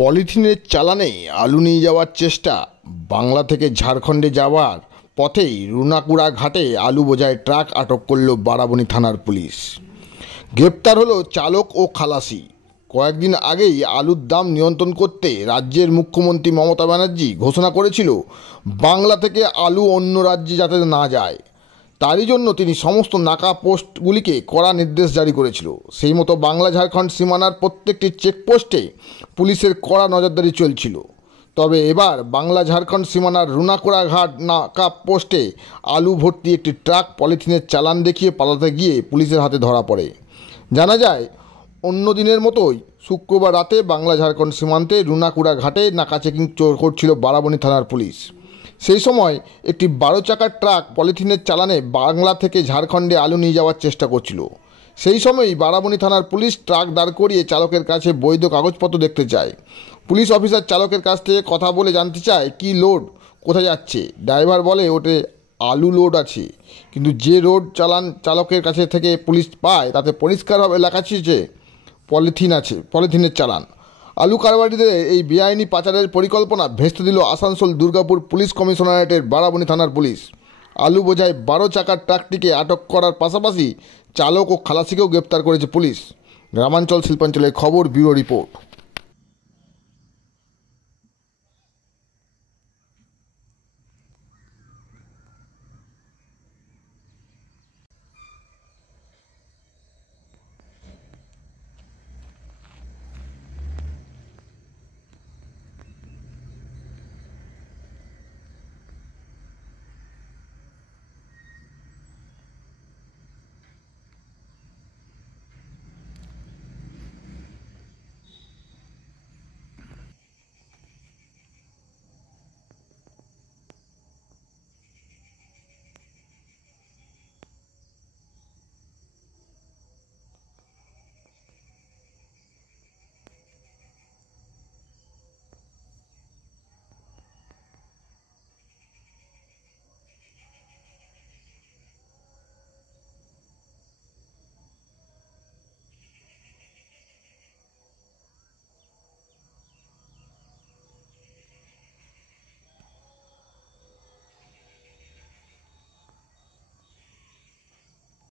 পলিথিনের চালানে আলু নিয়ে যাওয়ার চেষ্টা। বাংলা থেকে ঝাড়খণ্ডে যাওয়ার পথেই রুনাকুড়া ঘাটে আলু বোঝাই ট্রাক আটক করল বারাবণী থানার পুলিশ। গ্রেপ্তার হলো চালক ও খালাসি। কয়েকদিন আগেই আলুর দাম নিয়ন্ত্রণ করতে রাজ্যের মুখ্যমন্ত্রী মমতা ব্যানার্জি ঘোষণা করেছিল বাংলা থেকে আলু অন্য রাজ্যে যাতে না যায়। তারই জন্য তিনি সমস্ত নাকা পোস্টগুলিকে কড়া নির্দেশ জারি করেছিল। সেই মতো বাংলা ঝাড়খণ্ড সীমানার প্রত্যেকটি চেকপোস্টে পুলিশের কড়া নজরদারি চলছিল। তবে এবার বাংলা ঝাড়খণ্ড সীমানার রুনাকুড়া ঘাট নাকা পোস্টে আলু ভর্তি একটি ট্রাক পলিথিনের চালান দেখিয়ে পালাতে গিয়ে পুলিশের হাতে ধরা পড়ে। জানা যায়, অন্য দিনের মতোই শুক্রবার রাতে বাংলা ঝাড়খণ্ড সীমান্তে রুনাকুড়া ঘাটে নাকা চেকিং করছিল বারাবণী থানার পুলিশ। সেই সময় একটি 12 চাকার ট্রাক পলিথিনের চালানে বাংলা থেকে ঝাড়খণ্ডে আলু নিয়ে যাওয়ার চেষ্টা করছিল। সেই সময়ই বারাবণী থানার পুলিশ ট্রাক দাঁড় করিয়ে চালকের কাছে বৈধ কাগজপত্র দেখতে চায়। পুলিশ অফিসার চালকের কাছ থেকে কথা বলে জানতে চায় কি লোড, কোথায় যাচ্ছে। ড্রাইভার বলে ওতে আলু লোড আছে, কিন্তু যে রোড চালান চালকের কাছে থেকে পুলিশ পায় তাতে পরিষ্কারভাবে লেখা আছে যে পলিথিনের চালান। আলু কারবারিদের এই বেআইনি পাচারের পরিকল্পনা ভেস্তে দিল আসানসোল দুর্গাপুর পুলিশ কমিশনারেটের বারাবণী থানার পুলিশ। আলু বোঝাই 12 চাকার ট্রাকটিকে আটক করার পাশাপাশি চালক ও খালাসিকেও গ্রেপ্তার করেছে পুলিশ। গ্রামাঞ্চল শিল্পাঞ্চলের খবর, ব্যুরো রিপোর্ট।